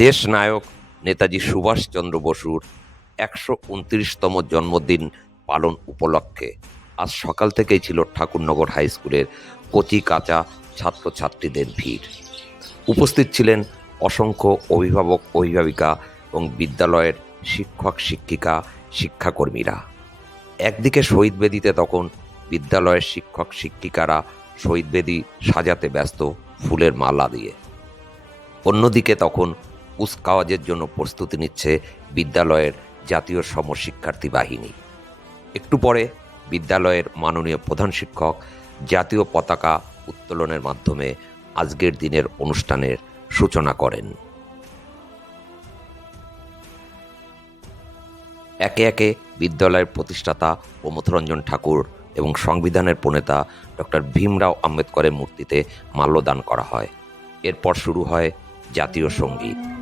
দেশ নায়ক নেতাজি সুভাষচন্দ্র বসুর একশো উনত্রিশতম জন্মদিন পালন উপলক্ষে। আজ সকাল থেকেই ছিল ঠাকুরনগর হাই স্কুলের কচি কাঁচা ছাত্রছাত্রীদের ভিড়। উপস্থিত ছিলেন অসংখ্য অভিভাবক, অভিভাবিকা এবং বিদ্যালয়ের শিক্ষক, শিক্ষিকা, শিক্ষাকর্মীরা। একদিকে শহীদ বেদিতে তখন বিদ্যালয়ের শিক্ষক, শিক্ষিকারা শহীদ বেদি সাজাতে ব্যস্ত ফুলের মালা দিয়ে। অন্যদিকে তখন কুচকাওয়াজের জন্য প্রস্তুতি নিচ্ছে বিদ্যালয়ের জাতীয় সমশিক্ষার্থী বাহিনী। একটু পরে বিদ্যালয়ের মাননীয় প্রধান শিক্ষক জাতীয় পতাকা উত্তোলনের মাধ্যমে আজকের দিনের অনুষ্ঠানের সূচনা করেন। একে একে বিদ্যালয়ের প্রতিষ্ঠাতা প্রমথরঞ্জন ঠাকুর এবং সংবিধানের প্রণেতা ডক্টর ভীমরাও আম্বেদকরের মূর্তিতে মাল্যদান করা হয়। এরপর শুরু হয় জাতীয় সংগীত।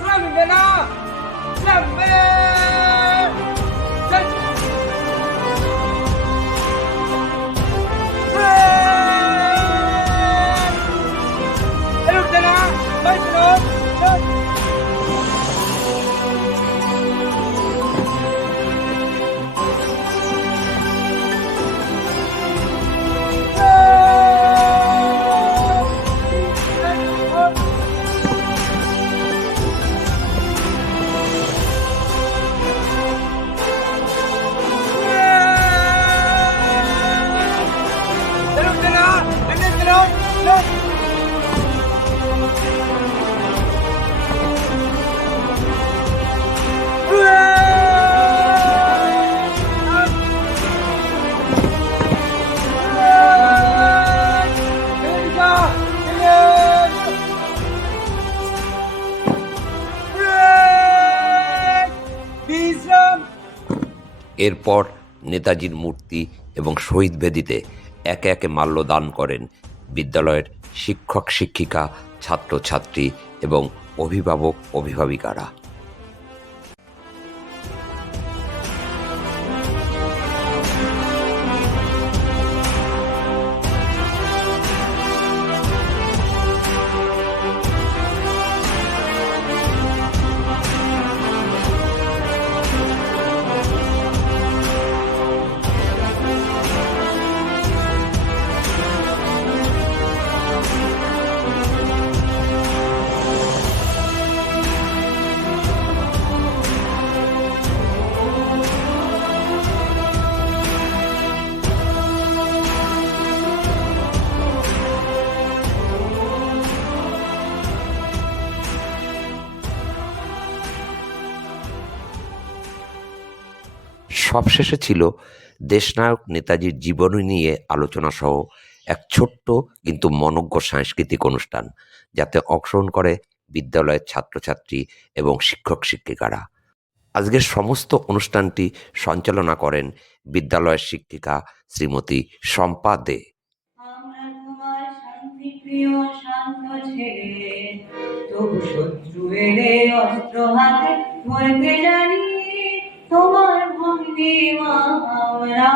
Kur'an-ı Vela Zembe এরপর নেতাজির মূর্তি এবং শহীদ বেদিতে একে একে মাল্যদান করেন বিদ্যালয়ের শিক্ষক শিক্ষিকা ছাত্রছাত্রী এবং অভিভাবক অভিভাবিকারা সবশেষে ছিল দেশনায়ক নেতাজির জীবনী নিয়ে আলোচনা সহ এক ছোট্ট কিন্তু মনজ্ঞ সাংস্কৃতিক অনুষ্ঠান, যাতে অংশগ্রহণ করে বিদ্যালয়ের ছাত্রছাত্রী এবং শিক্ষক শিক্ষিকারা। আজকের সমস্ত অনুষ্ঠানটি সঞ্চালনা করেন বিদ্যালয়ের শিক্ষিকা শ্রীমতী শম্পা দে। তবু শত্রু এলে অস্ত্র হাতে জানি देवा हमरा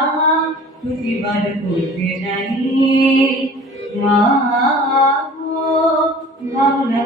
तुझे बल होते नहीं माँ को भावना